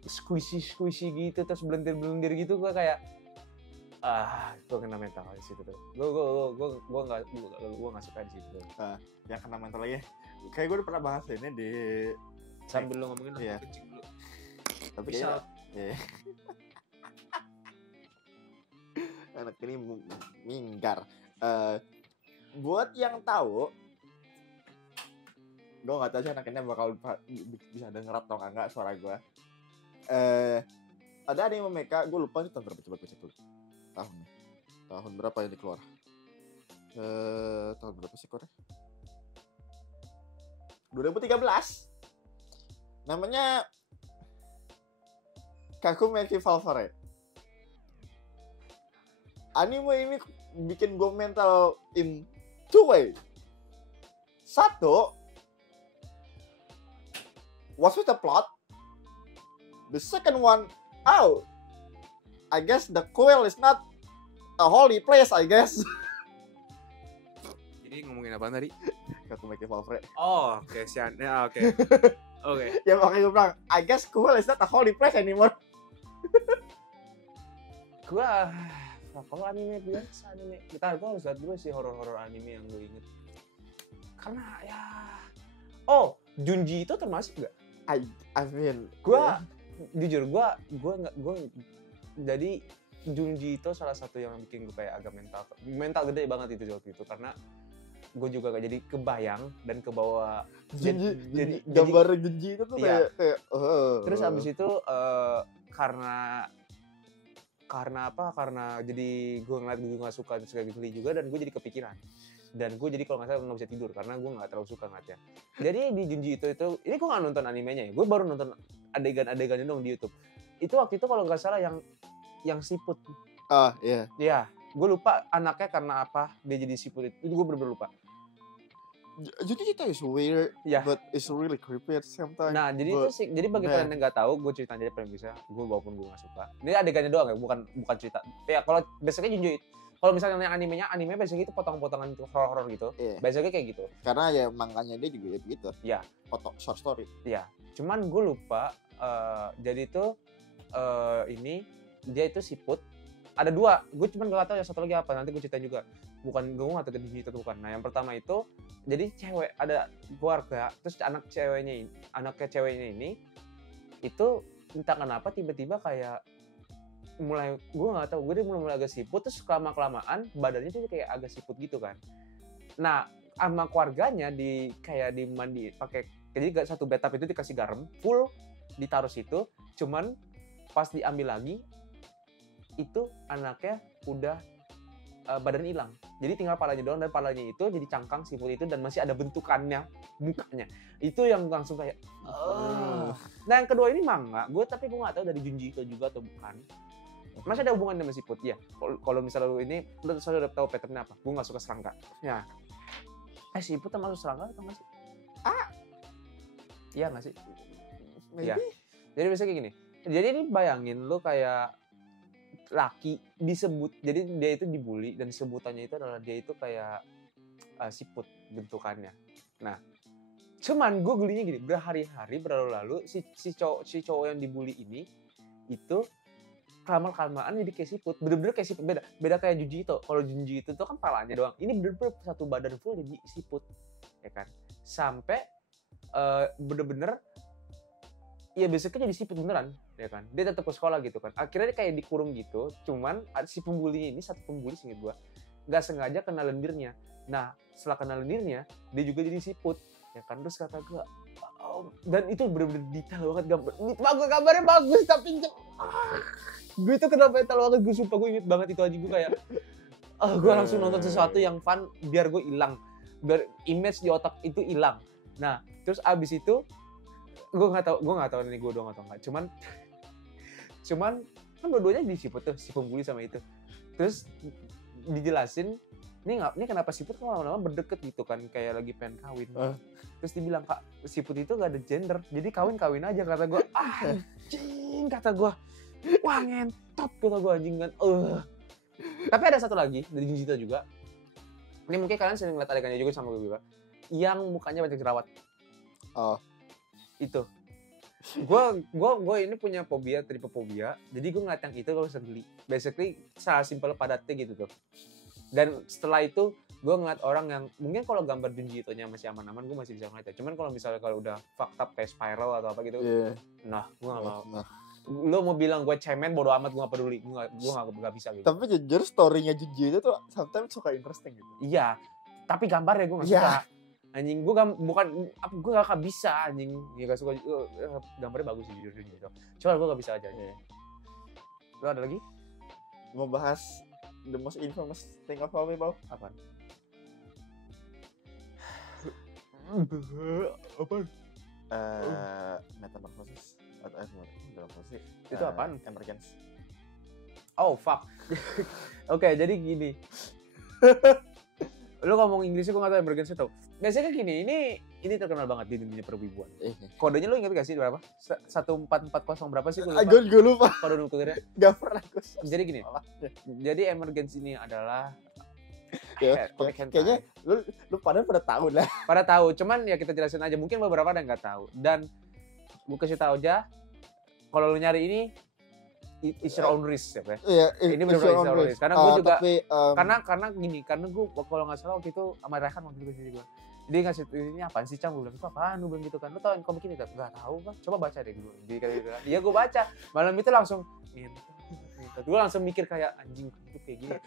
squishy gitu, terus belendir gitu. Gue kayak gue kena mental di situ tuh. Gue nggak suka di situ. Yang kena mental lagi, kayak gue udah pernah bahas ini di sambil lo ngomongin iya. Kencing dulu. Tapi ya. Anak ini minggar. Buat yang tahu, gue nggak tahu sih anak ini bakal bisa denger atau enggak suara gue. Ada anime mecha, gue lupa nih tahun berapa, coba gue cek dulu. Tahun berapa ini keluar? Tahun berapa sih keluarnya? 2013. Namanya Kakumeki Valkyrie. Anime ini bikin gue mental in 2 ways. Satu, what's with the plot? The second one, I guess the Kuil is not a holy place, I guess. Jadi Ini ngomongin apa tadi? Kartu Make Valve. Oh, oke, sian. Ya, oke. Oke. Ya makanya gue bilang, I guess cool is not a holy place anymore. Gua kalau anime biasa anime. Gua harus lihat dulu sih horor-horor anime yang gue inget. Karena ya Junji itu termasuk gak? I mean, Gua jujur gua nggak jadi Junji itu salah satu yang bikin gue kayak agak mental gede banget itu waktu itu karena gue juga gak jadi kebayang dan kebawa jadi gambar Junji itu tuh iya. kayak terus abis itu karena apa? Karena jadi gue ngeliat gue nggak suka terus kayak geli juga dan gue jadi kepikiran dan gue jadi kalau nggak salah nggak bisa tidur karena gue nggak terlalu suka ngeliatnya. Jadi di Junji itu ini gue nggak nonton animenya ya, gue baru nonton adegan-adegannya dong di YouTube. Itu waktu itu kalau nggak salah yang siput. Iya. Iya, gue lupa anaknya karena apa dia jadi siput itu gue bener-bener lupa. Jadi itu is weird, Yeah. but it's really creepy at the same time. Nah, jadi itu sih, jadi bagi kalian yang nggak tahu, gue cerita aja premisnya. Gue walaupun gue nggak suka. Ini adegannya doang ya, bukan cerita. Ya kalau basically Junji, kalau misalnya yang anime basically itu potong-potongan horor gitu. Iya. Basically kayak gitu. Karena ya manganya dia juga begitu. Iya. Foto short story. Iya. Cuman gue lupa. Jadi itu ini dia itu siput. Ada dua, gue cuman gak tahu yang satu lagi apa. Nanti gue ceritain juga. Bukan gue nggak tahu Junji itu bukan. Nah yang pertama itu jadi cewek ada keluarga, terus anaknya ceweknya ini itu entah kenapa tiba-tiba kayak mulai gue nggak tahu gue dia mulai agak siput terus kelamaan badannya tuh kayak agak siput gitu kan. Nah sama keluarganya kayak dimandi pakai jadi satu bathtub itu dikasih garam full ditaruh situ, cuman pas diambil lagi itu anaknya udah badan hilang. Jadi tinggal palanya doang dan palanya itu jadi cangkang siput itu dan masih ada bentukannya mukanya. Itu yang langsung kayak Nah yang kedua ini manga, tapi gue nggak tahu dari Junji itu juga atau bukan. Masih ada hubungan sama siput ya. Kalau misalnya lu ini lu udah tahu patternnya apa? Gue nggak suka serangga. Ya. Siput termasuk serangga atau nggak sih? Iya nggak sih? Iya. Jadi biasanya kayak gini. Jadi ini bayangin lu kayak laki disebut, jadi dia itu dibully dan sebutannya itu adalah dia itu kayak siput bentukannya. Nah, cuman gue gelinya gini, berhari-hari berlalu-lalu si cowok yang dibully ini itu kelamaan jadi kayak siput, bener-bener kayak siput, beda kayak Junji itu. Kalau Junji itu tuh kan palanya doang, ini bener-bener satu badan full jadi siput, ya kan? Sampai bener-bener ya basicnya jadi siput beneran, ya kan? Dia tetap ke sekolah gitu kan. Akhirnya dia kayak dikurung gitu. Cuman si pembuli ini, satu pembuli seinget gue, nggak sengaja kena lendirnya. Nah, setelah kena lendirnya, dia juga jadi siput, ya kan? Terus kata gue, dan itu bener-bener detail banget gambarnya bagus tapi gue itu kenapa detail banget, gue sumpah gue inget banget itu aja. Gue kayak gue langsung nonton sesuatu yang fun biar gue hilang, biar image di otak itu hilang. Nah, terus abis itu gue nggak tahu ini gue doang atau nggak, cuman kan dua-duanya disiput tuh si pembuli sama itu. Terus dijelasin ini kenapa siput kan lama-lama berdeket gitu kan, kayak lagi pengen kawin. Terus dibilang, Kak, siput itu gak ada gender, jadi kawin aja. Kata gue, anjing, kata gue, wah ngentot, kata gue anjing kan. Tapi ada satu lagi dari Junjito juga, ini mungkin kalian sering lihat adegannya juga sama gue juga, yang mukanya banyak jerawat. Itu gue ini punya trypophobia, jadi gue ngeliat yang itu gue bisa geli. Basically salah simpel padatnya gitu tuh. Dan setelah itu gue ngeliat orang yang mungkin kalau gambar Junji itunya masih aman-aman gue masih bisa ngeliat ya. Cuman kalau misalnya kalau udah fucked up kayak spiral atau apa gitu, nah gue nggak mau. Lo mau bilang gue cemen bodo amat, gue nggak peduli, gue nggak bisa gitu. Tapi jujur story-nya Junji itu tuh sometimes suka interesting gitu. Iya, tapi gambarnya gue nggak suka. Anjing, gue gak bisa anjing. Ya gak suka, gambarnya bagus sih jujur gitu. Cuma gue gak bisa aja. Lo ada lagi? Mau bahas the most infamous thing of all people? Apaan? Apaan? Metamorphosis. Metamorphosis. Itu apaan? Emergence. Oh, fuck. Oke, jadi gini. Lu ngomong Inggrisnya gue gak tau Emergence tau. Biasanya gini, ini terkenal banget di dunia perwibuan. Kodenya lu inget gak sih berapa? 1440 berapa sih? Gue lupa. Kode nuklirnya. Gak pernah gue. Jadi gini, jadi Emergence ini adalah komik hentai. Kayaknya lu pada tahu lah. Pada tahu, cuman ya kita jelasin aja. Mungkin beberapa ada yang nggak tahu. Dan gue kasih tahu aja, kalau lu nyari ini, it's your own risk ya, Iya, ini benar-benar it's your own risk. Karena gue juga, tapi, karena gue kalau nggak salah waktu itu sama Rehan waktu itu gue. Dia ngasih ini apaan sih, Cang? Gue bilang, itu apaan? Gue bilang gitu kan. Lu tau yang komik ini? Nggak tahu kan? Coba baca deh dulu. Jadi kayak gitu kan. Iya gue baca. Malam itu langsung, gue langsung mikir kayak anjing itu kayak gini.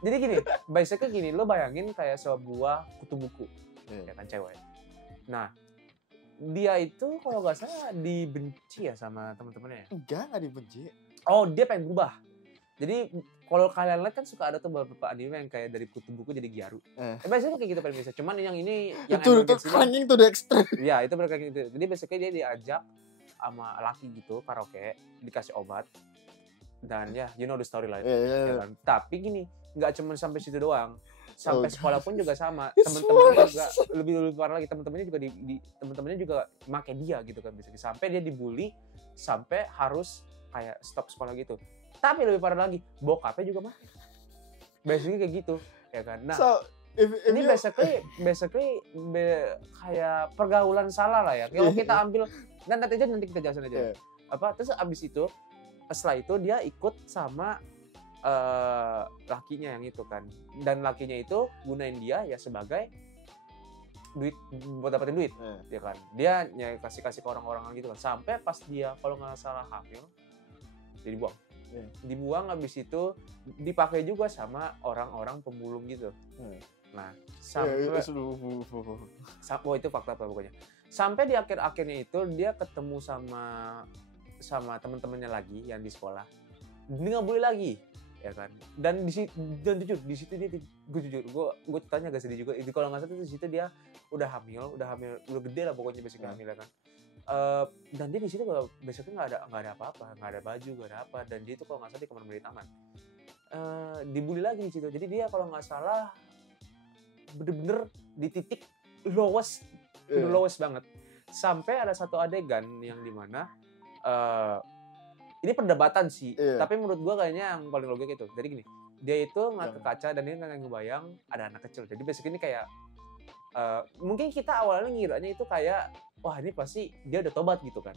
Jadi gini, basically gini, lo bayangin kayak sebuah kutu buku, ya kan cewek. Nah, dia itu kalau nggak salah dibenci ya sama teman-temannya. Enggak dibenci. Oh, dia pengen berubah. Jadi kalau kalian lihat kan suka ada tuh beberapa anime yang kayak dari kutu buku jadi Gyaru. Biasanya kayak gitu paling biasa. Cuman yang ini yang itu anjing tuh udah ekstrem. Iya, itu mereka gitu. Jadi basically dia diajak sama laki gitu karaoke, dikasih obat. Dan ya, you know the story lah. Ya kan? Tapi gini, nggak cuma sampai situ doang. Sampai sekolah pun juga sama. Teman-temannya juga lebih parah lagi. Teman-temannya juga teman-temannya juga make dia gitu kan. Bisa sampai dia dibully sampai harus kayak stop sekolah gitu. Tapi lebih parah lagi, bokapnya juga make. Basically kayak gitu, ya kan. Nah, if ini basically kayak pergaulan salah lah ya. Kalau kita ambil dan nanti kita jelasin aja. Terus abis itu setelah itu dia ikut sama lakinya yang itu kan, dan lakinya itu gunain dia ya sebagai duit buat dapetin duit, ya kan. Dia kasih ke orang-orang gitu kan, sampai pas dia kalau nggak salah hamil jadi dibuang habis itu dipakai juga sama orang-orang pemulung gitu. Nah sampai itu fakta apa pokoknya. Sampai di akhirnya itu dia ketemu sama teman-temannya lagi yang di sekolah, dia nggak boleh lagi, ya kan. Dan jujur di situ dia, gue tanya agak sedih juga. Itu kalau nggak salah di situ dia udah hamil, udah gede lah pokoknya basically hamil, ya kan. Dan dia di situ besoknya nggak ada apa-apa, nggak ada baju, nggak ada apa. Dan dia itu kalau nggak salah di kamar mandi taman, dibully lagi di situ. Jadi dia kalau nggak salah bener-bener di titik lowest banget. Sampai ada satu adegan yang dimana ini perdebatan sih, tapi menurut gua kayaknya yang paling logik itu. Jadi gini, dia itu ngeliat ke kaca dan dia nggak ngebayang ada anak kecil. Jadi basically ini kayak mungkin kita awalnya ngiranya itu kayak wah ini pasti dia udah tobat gitu kan.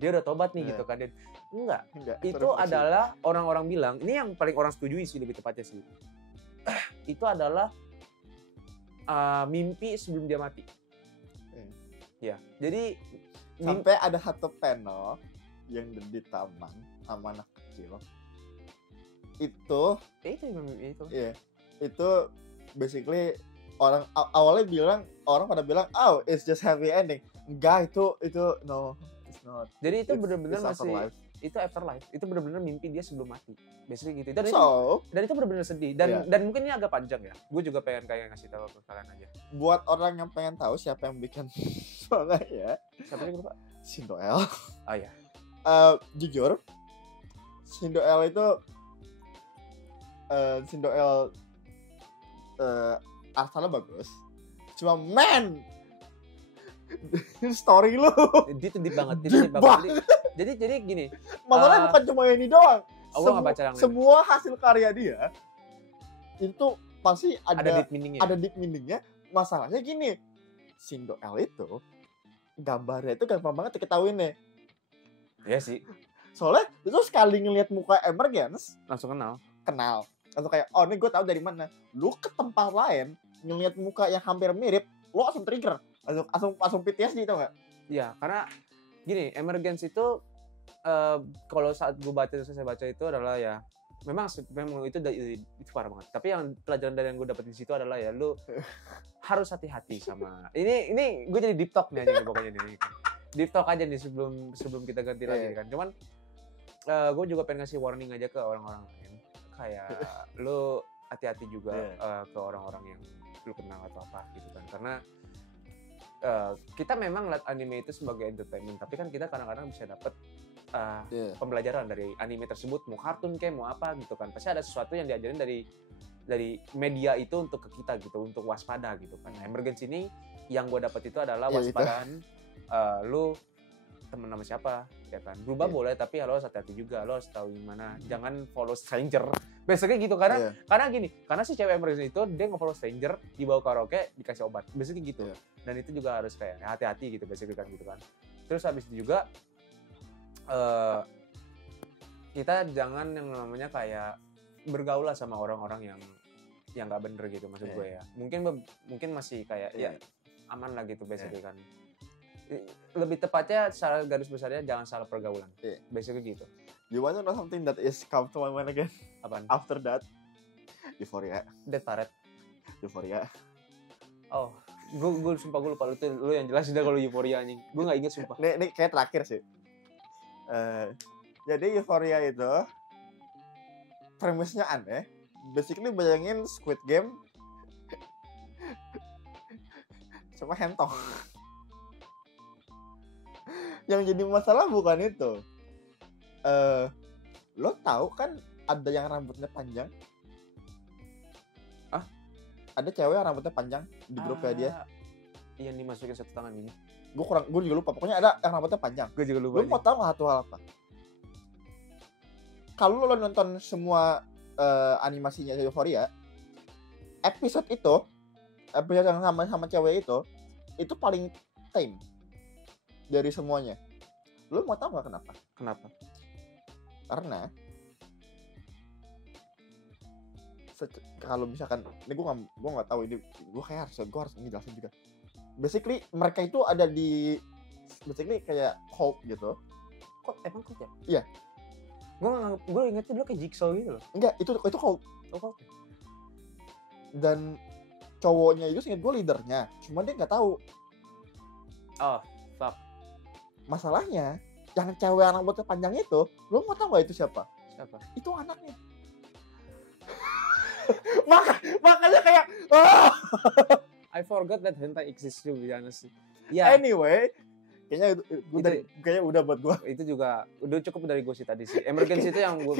Dia udah tobat nih gitu kan. Dan enggak. Itu adalah orang-orang bilang, ini yang paling orang setujui sih lebih tepatnya sih. Itu adalah mimpi sebelum dia mati. Ya, jadi sampai ada satu panel yang di taman sama anak kecil. Itu basically orang awalnya pada bilang oh it's just happy ending. Enggak, itu no, it's not. Jadi itu benar-benar masih afterlife. Itu afterlife. Itu benar-benar mimpi dia sebelum mati. Basically gitu. Dan itu benar-benar sedih dan mungkin ini agak panjang ya. Gue juga pengen kayak ngasih tahu ke kalian aja. Buat orang yang pengen tahu siapa yang bikin soalnya ya. Siapa yang lupa? Shindoel. Oh ya. Jujur Shindoel itu asalnya bagus, cuma story lu dia deep banget. Jadi gini, masalahnya bukan cuma ini doang. Semua hasil karya dia itu pasti ada deep meaningnya. Masalahnya gini, Shindoel itu gambarnya itu gampang banget diketahuin nih. Iya sih. Soalnya itu sekali ngelihat muka Emergence langsung kenal. Langsung kayak oh ini gue tahu dari mana. Lu ke tempat lain ngelihat muka yang hampir mirip, lu langsung trigger, langsung PTSD tau nggak? Iya, karena gini, Emergence itu kalau saat gue saya baca itu adalah ya memang itu parah banget. Tapi yang pelajaran dari yang gue dapat di situ adalah ya lu harus hati-hati sama ini gue jadi deep talk nih aja pokoknya nih. Deep talk aja nih sebelum kita ganti lagi kan. Cuman gue juga pengen ngasih warning aja ke orang-orang lain. Kayak lu hati-hati juga ke orang-orang yang lu kenal atau apa gitu kan. Karena kita memang lihat anime itu sebagai entertainment, tapi kan kita kadang-kadang bisa dapet pembelajaran dari anime tersebut, mau kartun kayak mau apa gitu kan. Pasti ada sesuatu yang diajarin dari media itu untuk ke kita gitu, untuk waspada gitu kan. Emergence ini yang gue dapet itu adalah waspadaan lu temen sama siapa, ya kan. Berubah boleh, tapi lo harus hati-hati juga, lo harus tahu gimana. Jangan follow stranger. Basically gitu, karena gini, karena si cewek emergency itu dia nge-follow stranger, dibawa karaoke, dikasih obat. Basically gitu. Dan itu juga harus kayak hati-hati gitu, basically kan gitu kan. Terus habis itu juga kita jangan yang namanya kayak bergaul lah sama orang-orang yang nggak bener gitu, maksud gue ya. Mungkin masih kayak ya aman lah gitu, basically kan. Lebih tepatnya secara garis besarnya jangan salah pergaulan. Basically gitu. You want to know something that is come to my mind again? Apaan? After that, Euphoria. Dead Parrot. Euphoria. Oh, gue sumpah gue lupa, lu yang jelasin dah kalau Euphoria anjing. Gue nggak inget sumpah. Ini kayak terakhir sih. Jadi Euphoria itu premisnya aneh. Basically bayangin Squid Game sama Hentong. Yang jadi masalah bukan itu. Lo tahu kan ada yang rambutnya panjang? Ada cewek yang rambutnya panjang di grupnya dia. Yang dimasukin satu tangan ini. Gue juga lupa. Pokoknya ada yang rambutnya panjang. Gue juga lupa. Lo mau tahu nggak satu hal apa? Kalau lo nonton semua animasinya Euphoria, episode yang sama cewek itu paling tame dari semuanya. Lo mau tahu nggak kenapa? Kenapa? Karena kalau misalkan ini gue nggak tahu, ini gue harus ngejelasin juga. Basically mereka itu ada di kayak cult gitu. Emang cult ya? Iya. Gue ingetnya dulu kayak Jigsaw gitu loh. Enggak, itu cult. Cult. Dan cowoknya itu seingat gue leadernya, cuma dia nggak tahu. Oh, fuck. Masalahnya yang cewek yang rambutnya panjang itu, lo mau tahu nggak itu siapa? Itu anaknya. Makanya kayak I forgot that hentai exists to be honest. Anyway, kayaknya udah buat gua. Itu juga udah cukup dari gue sih tadi sih. Emergency itu yang gue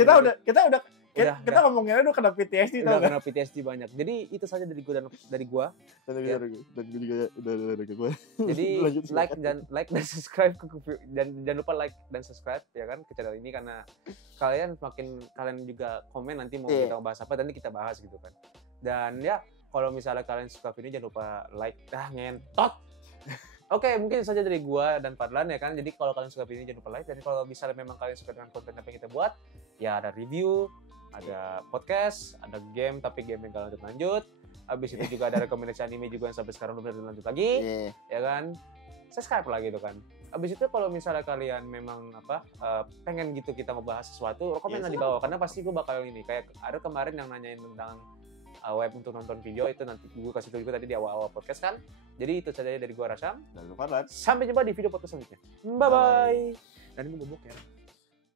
kita ngomonginnya udah kena PTSD tau kena PTSD banyak. Jadi itu saja dari gue dan gue. Dan gue juga udah gue. Jadi like dan subscribe dan jangan lupa like dan subscribe ya kan ke channel ini, karena kalian juga komen nanti mau kita bahas apa, nanti kita bahas gitu kan. Dan ya kalau misalnya kalian suka video jangan lupa like. Ngentot. Oke, mungkin saja dari gua dan Fadlan ya kan. Jadi kalau kalian suka video ini jangan lupa like, dan kalau misalnya memang kalian suka dengan konten apa yang kita buat, ya ada review, ada podcast, ada game tapi game yang gak lanjut. Habis itu juga ada rekomendasi anime juga yang sampai sekarang belum lanjut lagi. Ya kan? Subscribe lah gitu kan. Habis itu kalau misalnya kalian memang pengen gitu kita ngebahas sesuatu, komen di bawah, karena pasti gua bakal ini. Kayak ada kemarin yang nanyain tentang web untuk nonton video, itu nanti gue kasih tahu juga tadi di awal-awal podcast kan. Jadi itu saja dari gue Rasam. Dan lupa, sampai jumpa di video podcast selanjutnya. Bye bye. Dan ini gue bobok ya.